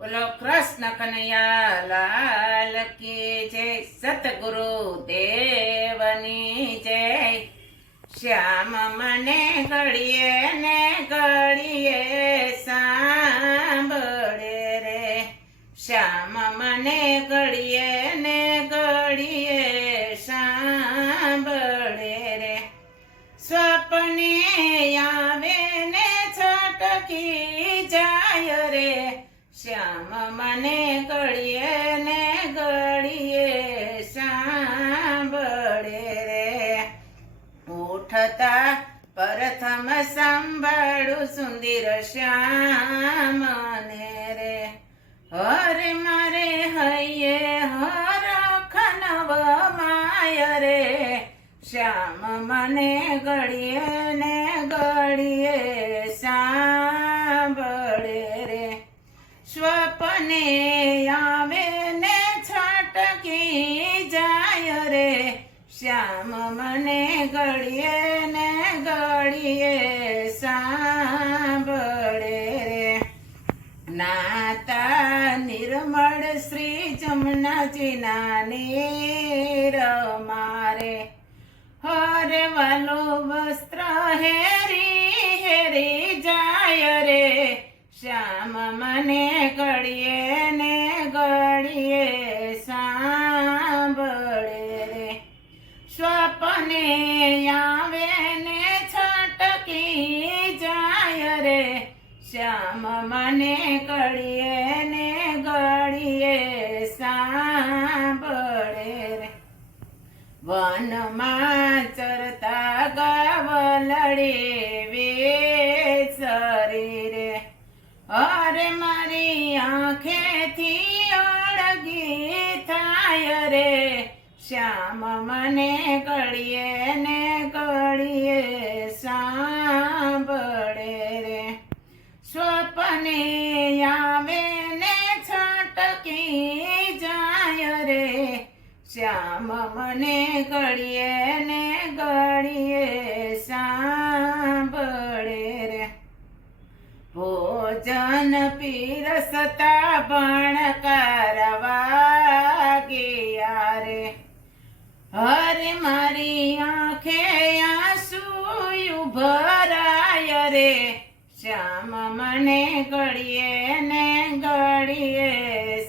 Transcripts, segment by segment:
બોલો કૃષ્ણ કનૈયા લાલ કી જય, સતગુરુ દેવની જય। શ્યામ મને ઘડીએ ને ઘડીએ સાંભળે રે, શ્યામ મને ઘડીએ ને ઘડીએ સાંભળે રે। સ્વપ્ને આવે ને છટકી જાય રે, શ્યામ મને ઘડીએ ને ઘડીએ સાંભળે રે। ઉઠતા પ્રથમ સાંભળું સુંદર શ્યામને રે, હરે મારે હૈયે હરખ નવ માય રે, શ્યામ મને ઘડીએ ને ઘડીએ સાંભળે રે। સ્વપ્ને આવે ને છટકી જાય રે, શ્યામ મને ઘડીએ ને ઘડીએ સાંભળે રે। નાતા નિર્મળ શ્રી જમનાજીના નીર મારે, હરે વાલો વસ્ત્ર હેરી હેરી જાય રે, શ્યામ મને ઘડીએ ને ઘડીએ સાંભળે રે। સ્વપ્ને આવે ને છટકી જાય રે, શ્યામ મને ઘડીએ ને ઘડીએ સાંભળે રે। વનમાં ચરતા ગાવલડે વેસરી રે, અરે મારી આંખેથી અળગી થાય રે, શ્યામ મને ઘડીએ ને ઘડીએ સાંભળે રે। સ્વપ્ને આવે ને છટકી જાય રે, શ્યામ મને ઘડીએ ને ઘડીએ સાંભળે રે। ભોજન પીરસતા ભણકાર વાગ્યા રે, હરે મારી આંખે આંસુ ભરાય રે, શ્યામ મને ઘડીએ ને ઘડીએ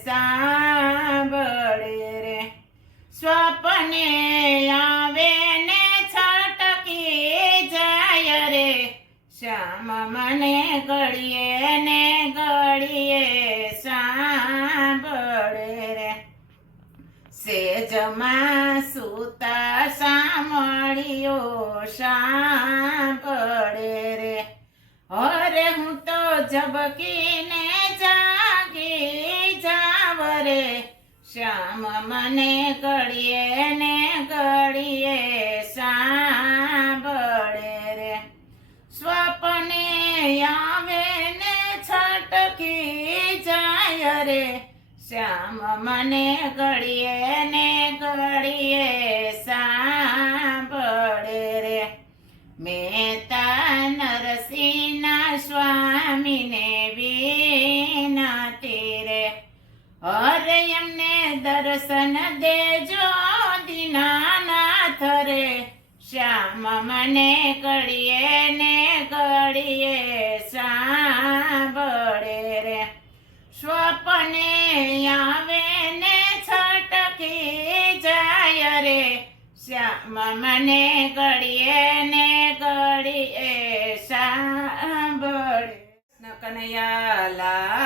સાંભળે રે। સ્વપ્ને આવે ને છટકી જાય રે, શ્યામ મને ઘડીએ ને ઘડીએ સાંભળે રે। સેજમાં સૂતા સાંભળ્યો સાંભળે રે, અરે હું તો ઝબકીને જાગી જાવ રે, શ્યામ મને ઘડીએ ને ઘડીએ સાંભળે રે। સ્વપ્ને આવે ને છટકી જાય રે, શ્યામ મને ઘડીએ ને ઘડીએ સાંભળે રે। મહેતા નરસિંહના સ્વામીને વિનતી રે, અરે એમને દર્શન દેજો દીનાનાથ રે, શ્યામ મને ઘડીએ ને ઘડીએ સાંભળે રે। સ્વપ્ને આવે ને છટકી જાય રે, શ્યામ મને ઘડીએ ને ઘડીએ સાંભળે। કનૈયા લાલ